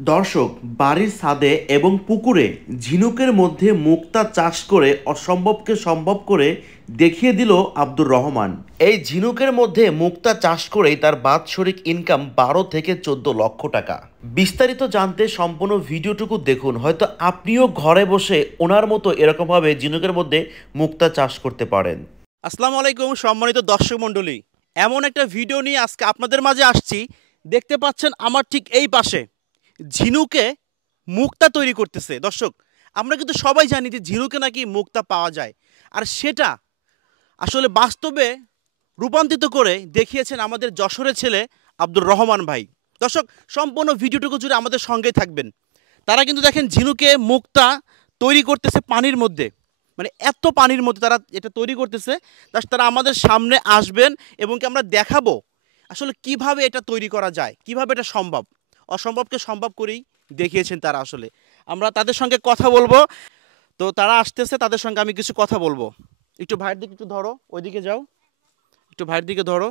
দর্শক, বাড়ির ছাদে এবং পুকুরে ঝিনুকের মধ্যে মুক্তা চাষ করে অসম্ভবকে সম্ভব করে দেখিয়ে দিল আব্দুর রহমান। এই ঝিনুকের মধ্যে মুক্তা চাষ করেই তার বাৎসরিক ইনকাম 12 থেকে 14 লক্ষ টাকা। বিস্তারিত জানতে সম্পূর্ণ ভিডিওটুকু দেখুন, হয়তো আপনিও ঘরে বসে ওনার মতো এরকমভাবে ঝিনুকের মধ্যে মুক্তা চাষ করতে পারেন। আসসালামু আলাইকুম সম্মানিত দর্শক মণ্ডলী, এমন একটা ভিডিও নিয়ে আজকে আপনাদের মাঝে আসছি। দেখতে পাচ্ছেন আমার ঠিক এই পাশে ঝিনুকে মুক্তা তৈরি করতেছে। দর্শক, আমরা কিন্তু সবাই জানি যে ঝিনুকে নাকি মুক্তা পাওয়া যায়, আর সেটা আসলে বাস্তবে রূপান্তরিত করে দেখিয়েছেন আমাদের যশোরের ছেলে আব্দুর রহমান ভাই। দর্শক, সম্পূর্ণ ভিডিওটুকু জুড়ে আমাদের সঙ্গেই থাকবেন। তারা কিন্তু দেখেন ঝিনুকে মুক্তা তৈরি করতেছে পানির মধ্যে, মানে এত পানির মধ্যে তারা এটা তৈরি করতেছে। তারা আমাদের সামনে আসবেন এবং কি আমরা দেখাবো আসলে কিভাবে এটা তৈরি করা যায়, কিভাবে এটা সম্ভব। অসম্ভবকে সম্ভব করেই দেখিয়েছেন তারা। আসলে আমরা তাদের সঙ্গে কথা বলবো। তো তারা আসতেছে, তাদের সঙ্গে আমি কিছু কথা বলবো। একটু ভাইয়ের দিকে একটু ধরো, ওইদিকে যাও, একটু ভাইয়ের দিকে ধরো।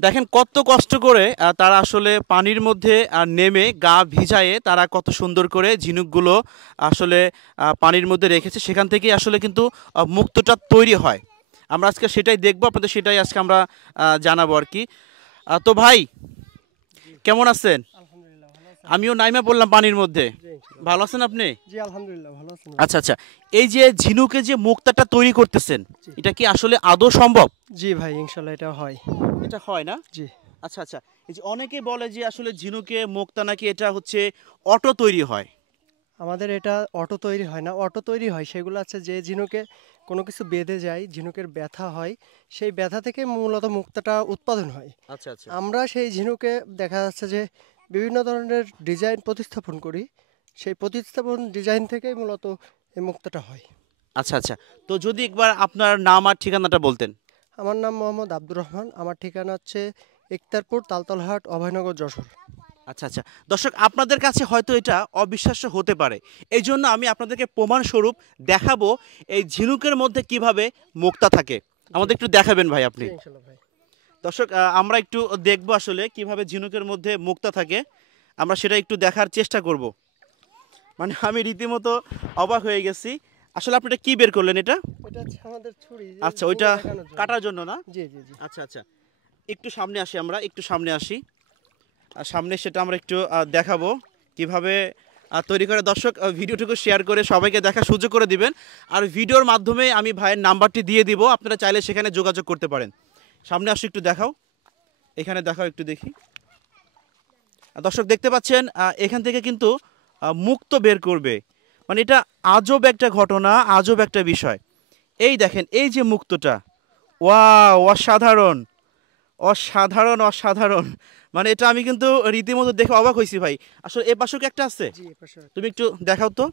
দেখেন কত কষ্ট করে তারা আসলে পানির মধ্যে নেমে গা ভিজায়ে তারা কত সুন্দর করে ঝিনুকগুলো আসলে পানির মধ্যে রেখেছে। সেখান থেকেই আসলে কিন্তু মুক্তটা তৈরি হয়। আমরা আজকে সেটাই দেখবো, আপনাদের সেটাই আজকে আমরা জানাবো আর কি। তো ভাই, কেমন আছেন? আলহামদুলিল্লাহ ভালো আছেন? আমিও নাইমা পড়লাম পানির মধ্যে। জি, ইনশাআল্লাহ। ভালো আছেন আপনি? জি, আলহামদুলিল্লাহ ভালো আছেন? আচ্ছা আচ্ছা, এই যে ঝিনুকে যে মুক্তাটা তৈরি করতেছেন, জি। এটা কি আসলে আদৌ সম্ভব? জি ভাই, ইনশাআল্লাহ এটা হয়। এটা হয় না? জি। আচ্ছা আচ্ছা, এই যে অনেকে বলে যে আসলে ঝিনুকে মুক্তা নাকি এটা হচ্ছে অটো তৈরি হয়। আমাদের এটা অটো তৈরি হয় না, অটো তৈরি হয় সেগুলো আছে যে ঝিনুকে কোনো কিছু বেঁধে যায়, ঝিনুকের ব্যথা হয়, সেই ব্যথা থেকে মূলত মুক্তাটা উৎপাদন হয়। আচ্ছা আচ্ছা আমরা সেই ঝিনুকে দেখা যাচ্ছে যে বিভিন্ন ধরনের ডিজাইন প্রতিস্থাপন করি, সেই প্রতিস্থাপন ডিজাইন থেকেই মূলত এই মুক্তাটা হয়। আচ্ছা আচ্ছা, তো যদি একবার আপনার নাম আর ঠিকানাটা বলতেন। আমার নাম মোহাম্মদ আব্দুর রহমান, আমার ঠিকানা হচ্ছে ইকতারপুর, তালতলহাট, অভয়নগর, যশোর। আচ্ছা আচ্ছা, দর্শক আপনাদের কাছে হয়তো এটা অবিশ্বাস্য হতে পারে, এই জন্য আমি আপনাদেরকে প্রমাণস্বরূপ দেখাবো এই ঝিনুকের মধ্যে কিভাবে মুক্তা থাকে। জি। আমাদের একটু দেখাবেন ভাই জি, আপনি। ইনশাআল্লাহ ভাই। দর্শক, আমরা একটু দেখবো আসলে কিভাবে ঝিনুকের মধ্যে মুক্তা থাকে। আমরা সেটা একটু দেখার চেষ্টা করব। মানে আমি রীতিমতো অবাক হয়ে গেছি। আসলে আপনি এটা কি বের করলেন এটা? এটা হচ্ছে আমাদের ছুরি, যে আচ্ছা, ভেঙে ওইটা দেখানোর জন্য। কাটার জন্য না? জি, জি, জি। আচ্ছা আচ্ছা, একটু সামনে আসি, আমরা একটু সামনে আসি। আর সামনে সেটা আমরা একটু দেখাবো কিভাবে তৈরি করে। দর্শক, ভিডিওটুকু শেয়ার করে সবাইকে দেখার সুযোগ করে দিবেন। আর ভিডিওর মাধ্যমে আমি ভাইয়ের নাম্বারটি দিয়ে দিব, আপনারা চাইলে সেখানে যোগাযোগ করতে পারেন। সামনে আসো, একটু দেখাও, এখানে দেখাও, একটু দেখি। দর্শক দেখতে পাচ্ছেন এখান থেকে কিন্তু মুক্ত বের করবে। মানে এটা আজব একটা ঘটনা, আজব একটা বিষয়। এই দেখেন, এই যে মুক্তটা, ওয়াও, অসাধারণ অসাধারণ অসাধারণ। মানে এটা আমি কিন্তু রীতিমতো দেখে অবাক হয়েছি ভাই। আসলে এ পাশেও কি একটা আছে? জি, এপাশে একটা তুমি আছে। একটু দেখাও তো।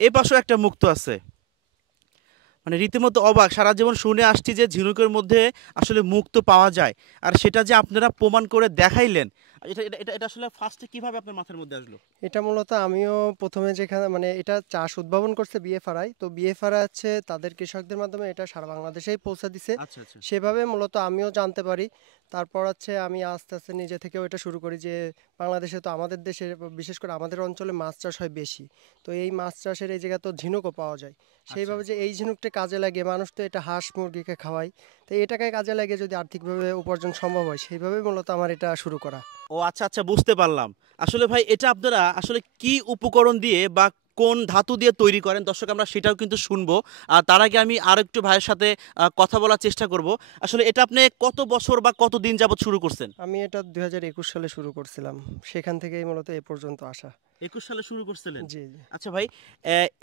এ পাশেও একটা মুক্ত আছে। মানে রীতিমতো অবাক, সারা জীবন শুনে আসছি যে ঝিনুকের মধ্যে আসলে মুক্তো পাওয়া যায়, আর সেটা যে আপনারা প্রমাণ করে দেখাইলেন, এটা এটা এটা এটা আসলে ফার্স্টে কিভাবে আপনার মাথার মধ্যে আসলো? এটা মূলত আমিও ১ম এ যেখানে মানে এটা চাষ উদ্ভাবন করছে বিএফআরআই। তো বিএফআরআই হচ্ছে তাদের কৃষকদের মাধ্যমে এটা সারা বাংলাদেশেই পৌঁছে দিছে। আচ্ছা আচ্ছা সেভাবে মূলত আমিও জানতে পারি। তারপর হচ্ছে আমি আস্তে, আস্তে নিজে থেকেও এটা শুরু করি যে বাংলাদেশে তো আমাদের দেশে বিশেষ করে আমাদের অঞ্চলে মাছ চাষ হয় বেশি। তো এই মাছ চাষের এই জায়গায় তো ঝিনুকও পাওয়া যায়। আচ্ছা সেইভাবে যে এই ঝিনুকটা কাজে লাগিয়ে মানুষ তো এটা হাঁস মুরগিকে খাওয়ায়। তো এটাকে কাজে লাগিয়ে যদি আর্থিকভাবে উপার্জন সম্ভব হয় সেইভাবেই মূলত আমার এটা শুরু করা। ও আচ্ছা আচ্ছা, বুঝতে পারলাম। আসলে ভাই, এটা আপনারা আসলে কি উপকরণ দিয়ে বা কোন ধাতু দিয়ে তৈরি করেন? দর্শক, আমরা সেটাও কিন্তু শুনবো। আর তার আগে আমি আরো একটু ভাইয়ের সাথে কথা বলার চেষ্টা করব। আসলে এটা আপনি কত বছর বা কত দিন যাবত শুরু করছেন? আমি এটা ২০২১ সালে শুরু করছিলাম। সেখান থেকেই মূলত এ পর্যন্ত আসা। 21 সালে শুরু করছিলেন? জি, জি। আচ্ছা ভাই,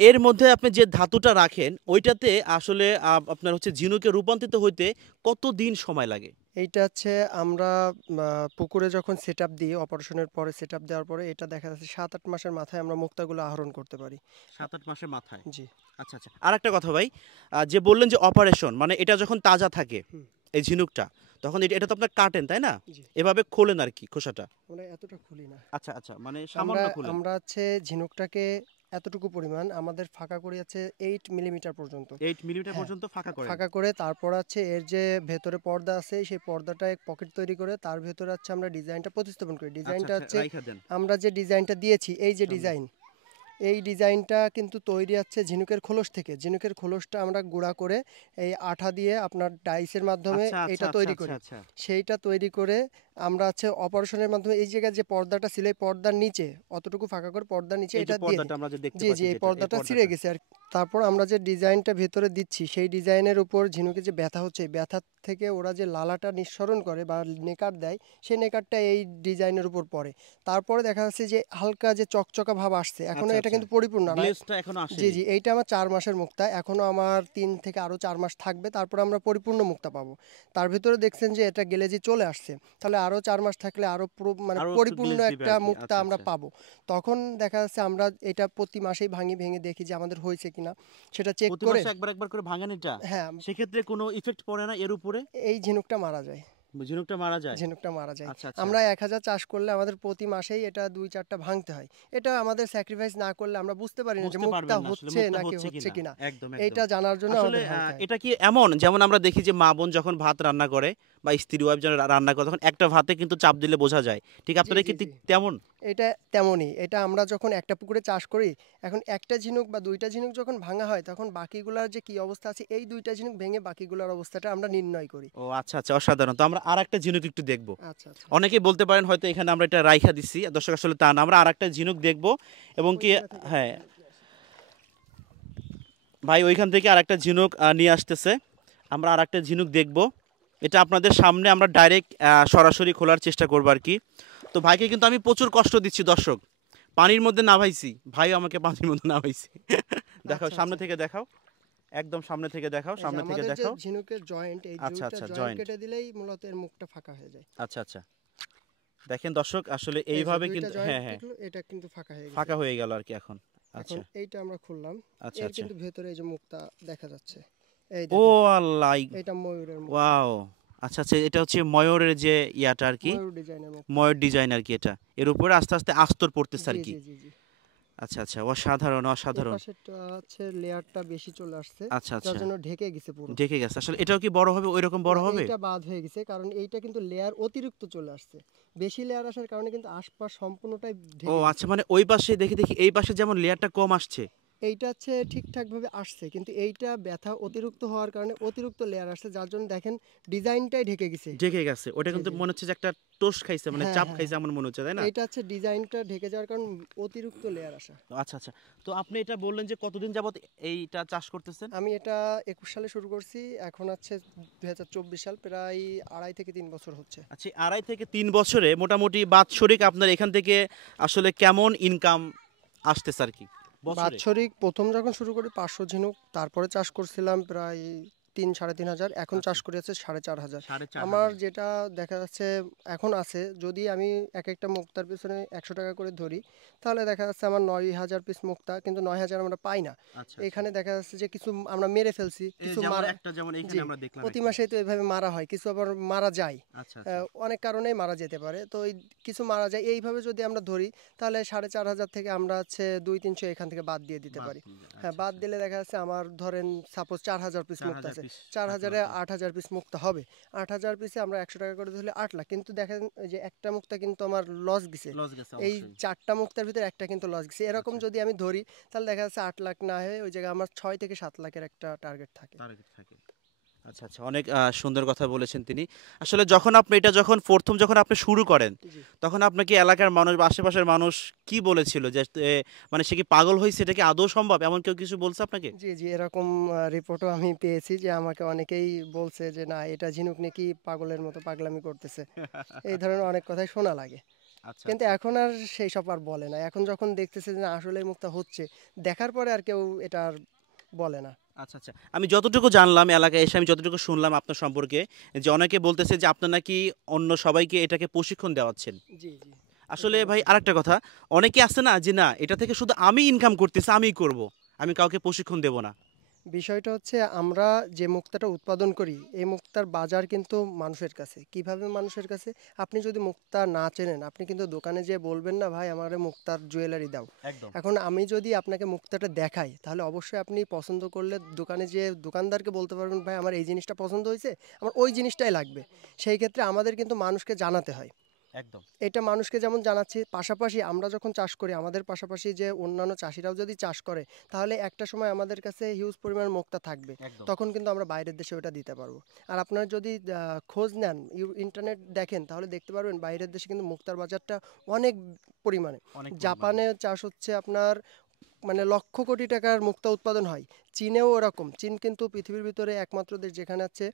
এর মধ্যে আপনি যে ধাতুটা রাখেন ওইটাতে আসলে আপনার হচ্ছে ঝিনুকে রূপান্তরিত হইতে কত দিন সময় লাগে? এইটা হচ্ছে আমরা আ পুকুরে যখন সেটআপ দিই, অপারেশনের পরে সেটআপ দেওয়ার পরে এটা দেখা যাচ্ছে ৭-৮ মাসের মাথায় আমরা মুক্তাগুলো আহরণ করতে পারি। আ ৭-৮ মাসের মাথায়? জি। আচ্ছা আচ্ছা, আরেকটা কথা ভাই, যে বললেন যে অপারেশন, মানে এটা যখন তাজা থাকে হুম, এই ঝিনুকটা, তখন এটা এটা তো আপনার কাটেন, তাই না? জি। এভাবে খোলেন আর কি খোসাটা? আমরা এতটা খুলি না। আচ্ছা আচ্ছা, মানে আমরা সামান্য খোলেন। আমরা হচ্ছে ঝিনুকটাকে এতটুকু পরিমাণ আমাদের ফাঁকা করি আছে 8 মিলিমিটার পর্যন্ত। 8 মিলিমিটার হ্যাঁ, পর্যন্ত ফাঁকা করেন। ফাঁকা করে তারপর আছে এর যে ভেতরে পর্দা আছে সেই পর্দাটা এক পকেট তৈরি করে তার ভেতরে আছে আমরা ডিজাইনটা প্রতিস্থাপন করি। আচ্ছা ডিজাইনটা আচ্ছা, হচ্ছে রাইখা দেন। আমরা যে ডিজাইনটা দিয়েছি, এই যে সামনে। ডিজাইন, এই ডিজাইনটা কিন্তু তৈরি আছে ঝিনুকের খোলস থেকে। ঝিনুকের খোলসটা আমরা গুঁড়া করে এই আঠা দিয়ে আপনার ডাইসের মাধ্যমে আচ্ছা আচ্ছা এটা আচ্ছা তৈরি আচ্ছা করি। আচ্ছা। সেইটা তৈরি করে আমরা আছে অপারেশনের মাধ্যমে এই জায়গায় যে পর্দাটা ছিল এই পর্দার নিচে অতটুকু ফাঁকা করে পর্দার নিচে এই যে এটা দিয়ে পর্দাটা দিই। আমরা যে দেখতে জি পাচ্ছি, জি, এই যেটা, এই পর্দাটা ছিঁড়ে পর্দাটা। গেছে আর তারপর আমরা যে ডিজাইনটা ভেতরে দিচ্ছি সেই ডিজাইনের উপর ঝিনুকে যে ব্যথা হচ্ছে, এই ব্যথা থেকে ওরা যে লালাটা নিঃসরণ করে বা নেকার দেয়, সেই নেকারটা এই ডিজাইনের উপর পড়ে। তারপরে দেখা যাচ্ছে যে হালকা যে চকচকা ভাব আসছে, এখনো আচ্ছা এটা আচ্ছা, কিন্তু পরিপূর্ণ না। গ্লেজটা এখনো জি আসেনি। জি, এইটা আমার 4 মাসের মুক্তা, এখনো আমার 3 থেকে আরো 4 মাস থাকবে, তারপর আমরা পরিপূর্ণ মুক্তা পাবো। তার ভিতরে দেখছেন যে এটা গেলেজি চলে আসছে, তাহলে আরো 4 মাস থাকলে আরো পুরো মানে আরো একটু পরিপূর্ণ গ্লেজ দিবে একটা আর কি। মুক্তা আচ্ছা আমরা আচ্ছা। পাবো। তখন দেখা যাচ্ছে আমরা এটা প্রতি মাসেই ভেঙে দেখি যে আমাদের হয়েছে কিনা, সেটা চেক প্রতি করে মাসে একবার একবার করে ভাঙেন এটা? হ্যাঁ, সেক্ষেত্রে কোনো ইফেক্ট পড়ে না এর উপরে? এই ঝিনুকটা মারা যায়। ঝিনুকটা মারা যায়? ঝিনুকটা মারা যায়। আচ্ছা আচ্ছা। আমরা 1000 চাষ করলে আমাদের প্রতি মাসেই এটা 2-4টা ভাঙতে হয়। এটা আমাদের স্যাক্রিফাইস না করলে আমরা বুঝতে পারি না যে বুঝতে মুক্তা পারবেন না আসলে হচ্ছে মুক্তা নাকি হচ্ছে হচ্ছে কিনা। কিনা। একদম এইটা একদম। জানার জন্য আসলে আমাদের ভাঙতে হয়। এটা কি এমন, যেমন আমরা দেখি যে মা বোন যখন ভাত রান্না করে বা স্ত্রী ওয়াইফ যখন রান্না করে তখন একটা ভাতে কিন্তু চাপ দিলে বোঝা যায়, ঠিক জি আপনারা কি জি ঠিক জি, তেমন? এটা তেমনই। এটা আমরা যখন একটা পুকুরে চাষ করি, এখন একটা ঝিনুক বা 2টা ঝিনুক যখন ভাঙা হয় তখন বাকিগুলার যে কি অবস্থা আছে এই 2টা ঝিনুক ভেঙে বাকিগুলার অবস্থাটা আমরা নির্ণয় করি। ও আচ্ছা আচ্ছা, অসাধারণ। তো আমরা আরেকটা ঝিনুক একটু দেখবো। আচ্ছা আচ্ছা। অনেকেই বলতে পারেন হয়তো এখানে আমরা এটা রাইখা দিচ্ছি, দর্শক আসলে তা না, আমরা আরেকটা ঝিনুক দেখবো এবং কি, ওইখানে থেকে হ্যাঁ ভাই ওইখান থেকে আরেকটা ঝিনুক নিয়ে আসতেছে, আমরা আরেকটা ঝিনুক দেখব। এটা আপনাদের সামনে আমরা ডাইরেক্ট সরাসরি খোলার চেষ্টা করবো আর কি। তো ভাইকে কিন্তু আমি প্রচুর কষ্ট দিচ্ছি দর্শক, পানির মধ্যে নামাইছি, ভাই আমাকে পানির মধ্যে নামাইছি। দেখাও, আচ্ছা সামনে আচ্ছা। থেকে দেখাও, একদম সামনে থেকে দেখাও, এই যে সামনে থেকে আমাদের যে দেখাও। ঝিনুকের জয়েন্ট, এই আচ্ছা 2টা আচ্ছা, জয়েন্ট জয়েন্ট। কেটে দিলেই মূলত এর মুখটা ফাঁকা হয়ে যায়। আচ্ছা আচ্ছা, দেখেন দর্শক আসলে এই যে এইভাবে 2টা কিন্তু, জয়েন্ট হ্যাঁ হ্যাঁ, দেখলো এটা কিন্তু ফাঁকা হয়ে গেছে। ফাঁকা হয়ে গেল আর কি এখন। এখন আচ্ছা এইটা আমরা খুললাম, আচ্ছা এর আচ্ছা। কিন্তু ভেতরে এই যে মুক্তা দেখা যাচ্ছে। এই ও দেখেন, আল্লাহ, এটা ময়ূরের মুক্তা, ওয়াও। আচ্ছা আচ্ছা, এটা হচ্ছে ময়ূরের যে ইয়াটা আর কি, ময়ূর ডিজাইনের মুক্তা। ময়ূর ডিজাইন আর কি, এটা এর উপরে আস্তে আস্তে আস্তর পড়তেছে আর জি কি। জি জি জি। আচ্ছা আচ্ছা, অসাধারণ এই অসাধারণ। পাশেরটা আছে লেয়ারটা বেশি চলে আসছে, আচ্ছা যার আচ্ছা, জন্য ঢেকে গেছে পুরো। ঢেকে গেছে। আসলে এটাও কি বড় হবে, ওইরকম বড় না, হবে? এইটা বাদ হয়ে গেছে কারণ এইটা কিন্তু লেয়ার অতিরিক্ত চলে আসছে। বেশি লেয়ার আসার কারণে কিন্তু আশপাশ সম্পূর্ণটাই ও ঢেকে গেছে। আচ্ছা, মানে ওই পাশে দেখি দেখি এই পাশে যেমন লেয়ারটা কম আসছে। এইটা হচ্ছে ঠিকঠাক ভাবে আসছে, কিন্তু এইটা ব্যথা অতিরিক্ত হওয়ার কারণে অতিরিক্ত লেয়ার আসছে, যার জন্য দেখেন ডিজাইনটাই ঢেকে গেছে। ঢেকে গেছে, ওটা জি কিন্তু জি, মনে হচ্ছে যে একটা টোস্ট খাইছে, মানে হ্যাঁ চাপ হ্যাঁ খাইছে হ্যাঁ, এমন মনে হচ্ছে, তাই না? এইটা হচ্ছে ডিজাইনটা ঢেকে যাওয়ার কারণ অতিরিক্ত লেয়ার আসা। আচ্ছা আচ্ছা। তো আপনি এটা বললেন যে কতদিন যাবত এইটা চাষ করতেছেন? আমি এটা 21 সালে শুরু করছি, এখন আছে 2024 সাল, প্রায় 2.5 থেকে 3 বছর হচ্ছে। আচ্ছা, 2.5 থেকে 3 বছরে মোটামুটি বাৎসরিক আপনার এখান থেকে আসলে কেমন ইনকাম আসতেছে আর কি বছরে? বাৎসরিক প্রথম যখন শুরু করি 500 ঝিনুক, তারপরে চাষ করছিলাম প্রায় 3-3.5 হাজার, এখন চাষ আচ্ছা, করি আছে 4.5 হাজার। 4.5 আমার হাজার। যেটা দেখা যাচ্ছে এখন আছে, যদি আমি এক একটা মুক্তার পিছনে 100 টাকা করে ধরি, তাহলে দেখা যাচ্ছে আমার 9,000 পিস মুক্তা, কিন্তু 9,000 আমরা পাই না। আচ্ছা, এখানে দেখা যাচ্ছে যে কিছু আমরা মেরে ফেলছি, এই কিছু যেমন মারা, একটা, যেমন জি, এখানে আমরা দেখলাম প্রতি একটা। মাসেই তো এভাবে মারা হয়, কিছু আবার মারা যায়। আচ্ছা আচ্ছা, অনেক কারণেই মারা যেতে পারে, তো এই কিছু মারা যায়, এইভাবে যদি আমরা ধরি তাহলে 4,500 থেকে আমরা হচ্ছে 200-300 এখান থেকে বাদ দিয়ে দিতে বাদ পারি। দিয়ে দেয়। হ্যাঁ, আচ্ছা বাদ আচ্ছা, দিলে দেখা যাচ্ছে আমার ধরেন সাপোজ 4,000 পিস মুক্তা 4,000 আছে, পিস 4,000-এ থাকলো আর কি। 8,000 পিস মুক্তা হবে। 8,000 পিসে আমরা 100 টাকা করে ধরলে 8 লাখ, কিন্তু দেখেন ওই যে একটা মুক্তা কিন্তু আমার লস গেছে, লস গেছে এই অবশ্যই। 4টা মুক্তার ভিতরে একটা কিন্তু লস গেছে। এরকম আচ্ছা, যদি আমি ধরি তাহলে দেখা যাচ্ছে 8 লাখ না হয়ে ওই জায়গায় আমার 6 থেকে 7 লাখের একটা টার্গেট থাকে। টার্গেট থাকে। আচ্ছা আচ্ছা, অনেক সুন্দর কথা বলেছেন তিনি। আসলে যখন আপনি এটা যখন আপনি শুরু করেন, জি তখন আপনাকে এলাকার মানুষ বা আশেপাশের মানুষ কি বলেছিল যে মানে সে কি পাগল হয়েছে, এটা কি আদৌ সম্ভব, এমন কেউ কিছু বলছে আপনাকে? জি জি, এরকম রিপোর্টও আমি পেয়েছি যে আমাকে অনেকেই বলছে যে না, এটা ঝিনুক নাকি পাগলের মতো পাগলামি করতেছে, এই ধরনের অনেক কথাই শোনা লাগে। আচ্ছা কিন্তু আচ্ছা এখন আর সেই সব আর বলে না, এখন যখন দেখতেছে যে না আসলে মুক্তা হচ্ছে, দেখার পরে আর কেউ এটা আর বলে না। আচ্ছা আচ্ছা, আমি যতটুকু জানলাম এলাকায় এসে, আমি যতটুকু শুনলাম আপনার সম্পর্কে, যে অনেকে বলতেছে যে আপনার নাকি অন্য সবাইকে এটাকে প্রশিক্ষণ দেওয়াচ্ছেন। জি জি, আসলে এটা ভাই বলছে। আরেকটা কথা, অনেকে আছে না যে না এটা থেকে শুধু আমি ইনকাম করতেছি, আমিই করব, আমি কাউকে প্রশিক্ষণ দেব না। বিষয়টা হচ্ছে আমরা যে মুক্তাটা উৎপাদন করি এই মুক্তার বাজার কিন্তু মানুষের কাছে। কিভাবে মানুষের কাছে? আপনি যদি মুক্তা না চেনেন আপনি কিন্তু দোকানে যেয়ে বলবেন না ভাই আমারে মুক্তার জুয়েলারি দাও। একদম এখন আমি যদি আপনাকে মুক্তাটা দেখাই তাহলে অবশ্যই আপনি পছন্দ করলে দোকানে যেয়ে দোকানদারকে বলতে পারবেন ভাই আমার এই জিনিসটা পছন্দ হয়েছে, আমার ওই জিনিসটাই লাগবে। সেই ক্ষেত্রে আমাদের কিন্তু মানুষকে জানাতে হয়। একদম এটা মানুষকে যেমন জানাচ্ছি, পাশাপাশি আমরা যখন চাষ করি আমাদের পাশাপাশি যে অন্যান্য চাষিরাও যদি চাষ করে তাহলে একটা সময় আমাদের কাছে হিউজ পরিমাণ মুক্তা থাকবে। একদম তখন কিন্তু আমরা বাইরের দেশে ওটা দিতে পারবো। আর আপনারা যদি খোঁজ নেন, ইন্টারনেট দেখেন তাহলে দেখতে পারবেন বাইরের দেশে কিন্তু মুক্তার বাজারটা অনেক পরিমাণে। অনেক পরিমাণে। জাপানে চাষ হচ্ছে আপনার মানে লক্ষ কোটি টাকার মুক্তা উৎপাদন হয়। চীনেও ওরকম। চীন কিন্তু পৃথিবীর ভিতরে একমাত্র দেশ যেখানে আছে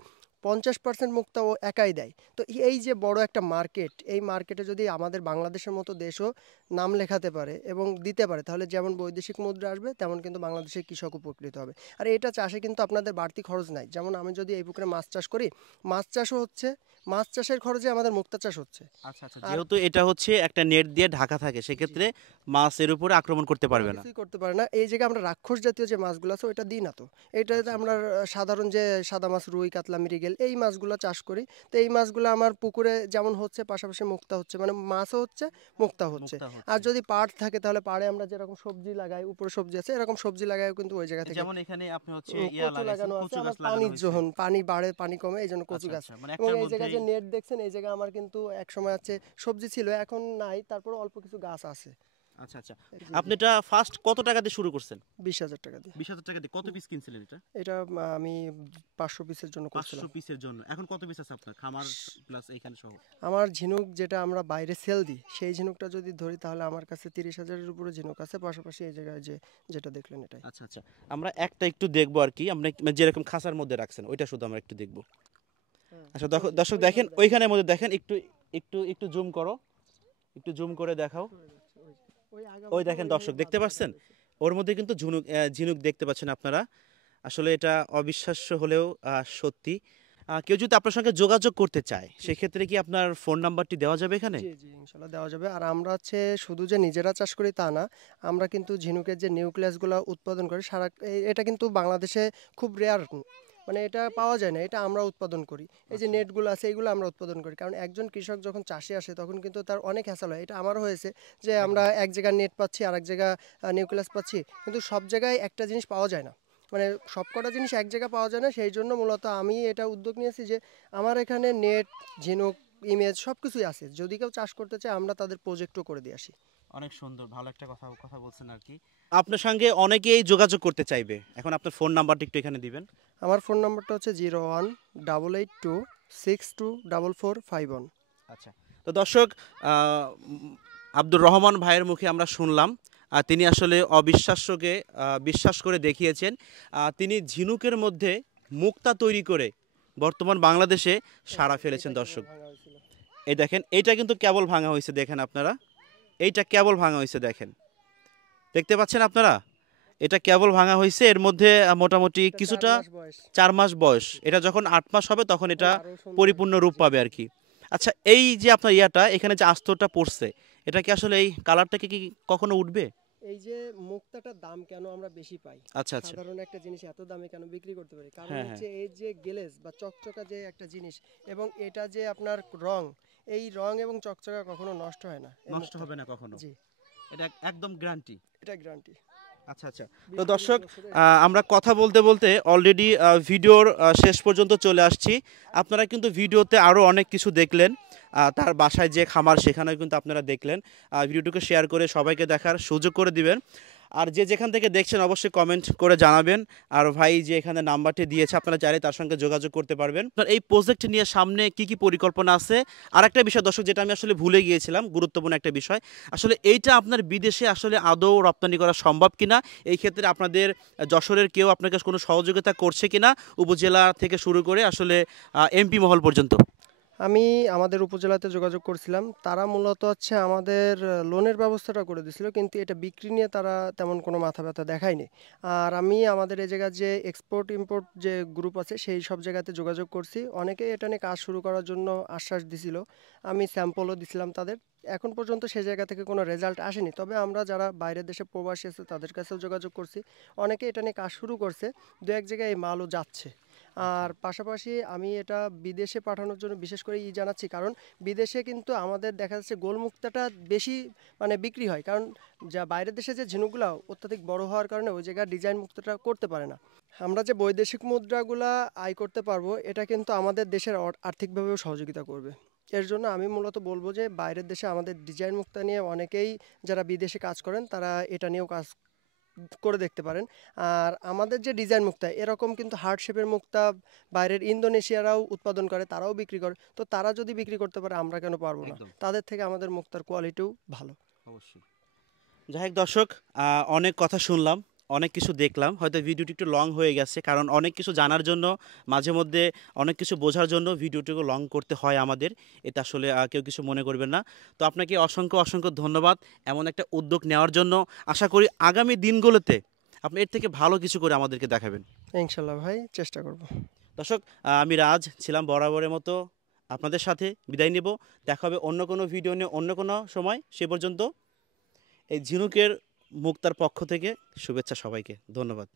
50% মুক্তা ও একাই দেয়। তো এই যে বড় একটা মার্কেট, এই মার্কেটে যদি আমাদের বাংলাদেশের মতো দেশও নাম লেখাতে পারে এবং দিতে পারে তাহলে যেমন বৈদেশিক মুদ্রা আসবে তেমন কিন্তু বাংলাদেশের কৃষক উপকৃত হবে। আর এটা চাষে কিন্তু আপনাদের বাড়তি খরচ নাই। যেমন আমি যদি এই পুকুরে মাছ চাষ করি, মাছ চাষও হচ্ছে, মাছ চাষের খরচে আমাদের মুক্তা চাষ হচ্ছে। আচ্ছা আচ্ছা, আর যেহেতু এটা হচ্ছে একটা নেট দিয়ে ঢাকা থাকে সেক্ষেত্রে মাছ এর উপরে আক্রমণ করতে পারবে না। কিছুই করতে পারে না। এই জায়গায় আমরা রাক্ষস জাতীয় যে মাছগুলো আছে ওইটা দিই না তো। এটাতে আমরা সাধারণ যে সাদা মাছ, রুই, কাতলা, মৃগেল এই মাছগুলো চাষ করি। তো এই মাছগুলো আমার পুকুরে যেমন হচ্ছে পাশাপাশি মুক্তা হচ্ছে, মানে মাছও হচ্ছে মুক্তা হচ্ছে। মুক্তা হচ্ছে। আর যদি পাড় থাকে তাহলে পাড়ে আমরা যেরকম সবজি লাগাই, উপরে সবজি আছে এরকম সবজি লাগাইও কিন্তু ওই জায়গা থেকে যেমন এখানে আপনি হচ্ছে কচু লাগানো আছে। কচু আমার গাছ লাগানো পানির হয়েছে। যখন পানি বাড়ে, পানি কমে এই জন্য কচু আচ্ছা গাছ। আচ্ছা, মানে এবং একটার এই জায়গায় যে মধ্যেই। নেট দেখছেন এই জায়গায় আমার কিন্তু এক সময় আছে সবজি ছিল, এখন নাই, তারপর অল্প কিছু গাছ আছে। আচ্ছা আচ্ছা, জি, আপনি এটা ফার্স্ট কত টাকা দিয়ে শুরু করছেন? 20,000 টাকা দিয়ে। 20,000 টাকা দিয়ে কত পিস কিনছিলেন এটা? এটা আমি 500 পিসের জন্য করছিলাম। 500 পিসের জন্য। এখন কত পিস আছে আপনার খামার প্লাস এইখানে সহ? আমার ঝিনুক যেটা আমরা বাইরে সেল দিই সেই ঝিনুকটা যদি ধরি তাহলে আমার কাছে 30,000-এর উপরে ঝিনুক আছে, পাশাপাশি এই জায়গায় যেটা দেখলেন এটাই। আচ্ছা আচ্ছা, আমরা একটা একটু দেখবো আর কি, আমরা যেরকম খাঁচার মধ্যে রাখছেন ওইটা শুধু আমরা একটু দেখবো। আচ্ছা দর্শক দেখেন ওইখানের মধ্যে দেখেন, একটু একটু একটু জুম করো, একটু জুম করে দেখাও। ওই দেখেন দর্শক দেখতে পাচ্ছেন ওর মধ্যে কিন্তু ঝিনুক ঝিনুক দেখতে পাচ্ছেন আপনারা। আসলে এটা অবিশ্বাস্য হলেও সত্যি। কেউ যদি আপনার সঙ্গে যোগাযোগ করতে চায় সেক্ষেত্রে কি আপনার ফোন নাম্বারটি দেওয়া যাবে এখানে? জি জি ইনশাল্লাহ দেওয়া যাবে। আর আমরা হচ্ছে শুধু যে নিজেরা চাষ করি তা না, আমরা কিন্তু ঝিনুকের যে নিউক্লিয়াসগুলো উৎপাদন করি এটা কিন্তু বাংলাদেশে খুব রেয়ার, মানে এটা পাওয়া যায় না, এটা আমরা উৎপাদন করি। এই যে নেটগুলো আছে এইগুলো আমরা উৎপাদন করি, কারণ একজন কৃষক যখন চাষে আসে তখন কিন্তু তার অনেক হ্যাসেল হয়। এটা আমারও হয়েছে যে আমরা এক জায়গায় নেট পাচ্ছি আর এক জায়গায় নিউক্লিয়াস পাচ্ছি, কিন্তু সব জায়গায় একটা জিনিস পাওয়া যায় না, মানে সব কটা জিনিস এক জায়গায় পাওয়া যায় না। সেই জন্য মূলত আমি এটা উদ্যোগ নিয়েছি যে আমার এখানে নেট, ঝিনুক, ইমেজ সব কিছুই আছে। যদি কেউ চাষ করতে চায় আমরা তাদের প্রজেক্টও করে দিয়ে আসি। অনেক সুন্দর, ভালো একটা কথা বলছেন আর কি। আপনার সঙ্গে অনেকেই যোগাযোগ করতে চাইবে, এখন আপনার ফোন নাম্বারটা একটু এখানে দিবেন। আমার ফোন নাম্বারটা হচ্ছে 0188262445 আচ্ছা, তো দর্শক আব্দুর রহমান ভাইয়ের মুখে আমরা শুনলাম তিনি আসলে অবিশ্বাস্যকে বিশ্বাস করে দেখিয়েছেন। তিনি ঝিনুকের মধ্যে মুক্তা তৈরি করে বর্তমান বাংলাদেশে সাড়া ফেলেছেন। দর্শক এই দেখেন এইটা কিন্তু কেবল ভাঙা হয়েছে, দেখেন আপনারা এইটা কেবল ভাঙা হয়েছে, দেখেন দেখতে পাচ্ছেন আপনারা, এটা কেবল ভাঙা হয়েছে। এর মধ্যে মোটামুটি কিছুটা 4 মাস বয়স, এটা যখন 8 মাস হবে তখন এটা পরিপূর্ণ রূপ পাবে আর কি। আচ্ছা, এই যে আপনার ইয়াটা এখানে যে আস্তরটা পড়ছে এটা কি আসলে এই কালারটা কি কখনো উঠবে? এই যে মুক্তাটার দাম কেন আমরা বেশি পাই, আচ্ছা আচ্ছা, সাধারণ একটা জিনিস এত দামে কেন বিক্রি করতে পারি, কারণ হ্যাঁ, হচ্ছে এই যে গ্লেজ বা চকচকা যে একটা জিনিস এবং এটা যে আপনার রং, এই রং এবং চকচকা কখনো নষ্ট হয় না, এই নষ্ট মুক্তা। হবে না কখনো, জি এটা একদম গ্যারান্টি। এটা গ্যারান্টি। আচ্ছা আচ্ছা, তো দর্শক আমরা কথা বলতে বলতে অলরেডি ভিডিওর শেষ পর্যন্ত চলে আসছি। আপনারা কিন্তু ভিডিওতে আরও অনেক কিছু দেখলেন, তার বাসায় যে খামার সেখানেও কিন্তু আপনারা দেখলেন। ভিডিওটিকে শেয়ার করে সবাইকে দেখার সুযোগ করে দিবেন। আর যে যেখান থেকে দেখছেন অবশ্যই কমেন্ট করে জানাবেন। আর ভাই যে এখানে নাম্বারটি দিয়েছে আপনারা চাইলে তার সঙ্গে যোগাযোগ করতে পারবেন। এই প্রজেক্ট নিয়ে সামনে কি পরিকল্পনা আছে? আর একটা বিষয় দর্শক যেটা আমি আসলে ভুলে গিয়েছিলাম, গুরুত্বপূর্ণ একটা বিষয়, আসলে এইটা আপনার বিদেশে আসলে আদৌ রপ্তানি করা সম্ভব কিনা, এই ক্ষেত্রে আপনাদের যশোরের কেউ আপনাকে কোনো সহযোগিতা করছে কিনা, উপজেলা থেকে শুরু করে আসলে এমপি মহল পর্যন্ত? আমি আমাদের উপজেলাতে যোগাযোগ করছিলাম। তারা মূলত হচ্ছে আমাদের লোনের ব্যবস্থাটা করে দিছিল। কিন্তু এটা বিক্রি নিয়ে তারা তেমন কোনো মাথা ব্যথা দেখায়নি। আর আমি আমাদের এই জায়গার যে এক্সপোর্ট ইম্পোর্ট যে গ্রুপ আছে সেই সব জায়গাতে যোগাযোগ করছি। অনেকেই এটা নিয়ে কাজ শুরু করার জন্য আশ্বাস দিছিল। আমি স্যাম্পলও দিছিলাম তাদের। এখন পর্যন্ত সেই জায়গা থেকে কোনো রেজাল্ট আসেনি। তবে আমরা যারা বাইরের দেশে প্রবাসী আছে তাদের কাছেও যোগাযোগ করছি। অনেকে এটা নিয়ে কাজ শুরু করছে। ২-১ জায়গায় এই মালও যাচ্ছে। আর পাশাপাশি আমি এটা বিদেশে পাঠানোর জন্য বিশেষ করে জানাচ্ছি, কারণ বিদেশে কিন্তু আমাদের দেখা যাচ্ছে গোলমুক্তাটা বেশি মানে বিক্রি হয়, কারণ যা বাইরের দেশে যে ঝিনুকগুলো অত্যাধিক বড় হওয়ার কারণে ওই জায়গায় ডিজাইন মুক্তটা করতে পারে না। আমরা যে বৈদেশিক মুদ্রাগুলা আয় করতে পারবো এটা কিন্তু আমাদের দেশের আর্থিকভাবেও সহযোগিতা করবে। এর জন্য আমি মূলত বলবো যে বাইরের দেশে আমাদের ডিজাইন মুক্তা নিয়ে অনেকেই যারা বিদেশে কাজ করেন তারা এটা নিয়েও কাজ করে দেখতে পারেন। আর আমাদের যে ডিজাইন মুক্তা এরকম কিন্তু হার্ট শেপের মুক্তা বাইরের ইন্দোনেশিয়ারাও উৎপাদন করে, তারাও বিক্রি করে। তো তারা যদি বিক্রি করতে পারে আমরা কেন পারবো না? একদম তাদের থেকে আমাদের মুক্তার কোয়ালিটিও ভালো। অবশ্যই। যাই হোক দর্শক, অনেক কথা শুনলাম, অনেক কিছু দেখলাম। হয়তো ভিডিওটি একটু লং হয়ে গেছে, কারণ অনেক কিছু জানার জন্য, মাঝে মধ্যে অনেক কিছু বোঝার জন্য ভিডিওটিকে লং করতে হয় আমাদের। এটা আসলে কেউ কিছু মনে করবেন না। তো আপনাকে অসংখ্য অসংখ্য ধন্যবাদ এমন একটা উদ্যোগ নেওয়ার জন্য। আশা করি আগামী দিনগুলোতে আপনি এর থেকে ভালো কিছু করে আমাদেরকে দেখাবেন। ইনশাল্লাহ ভাই, চেষ্টা করব। দর্শক, আমি রাজ ছিলাম বরাবরের মতো আপনাদের সাথে। বিদায় নেব। দেখা হবে অন্য কোনো ভিডিও নিয়ে অন্য কোনো সময়। সে পর্যন্ত এই ঝিনুকের মুক্তার পক্ষ থেকে শুভেচ্ছা সবাইকে। ধন্যবাদ।